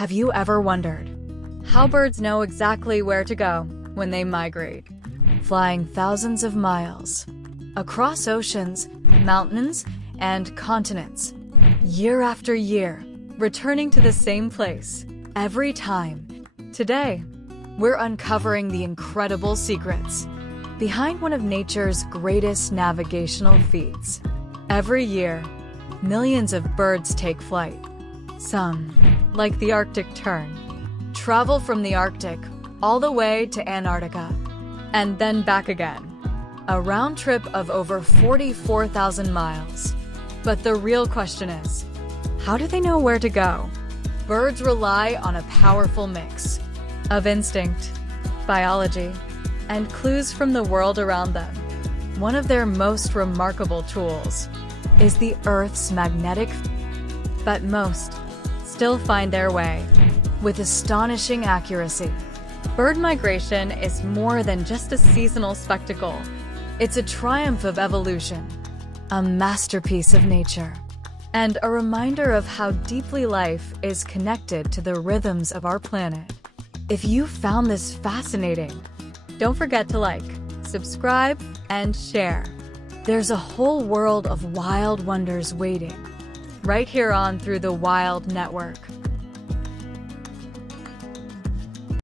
Have you ever wondered how birds know exactly where to go when they migrate? Flying thousands of miles across oceans, mountains, and continents, year after year, returning to the same place every time. Today, we're uncovering the incredible secrets behind one of nature's greatest navigational feats. Every year, millions of birds take flight. Some, like the Arctic tern, travel from the Arctic all the way to Antarctica and then back again, a round trip of over 44,000 miles. But the real question is, how do they know where to go? Birds rely on a powerful mix of instinct, biology, and clues from the world around them. One of their most remarkable tools is the Earth's magnetic field, but most still find their way with astonishing accuracy. Bird migration is more than just a seasonal spectacle. It's a triumph of evolution, a masterpiece of nature, and a reminder of how deeply life is connected to the rhythms of our planet. If you found this fascinating, don't forget to like, subscribe, and share. There's a whole world of wild wonders waiting right here on Through the Wild Network.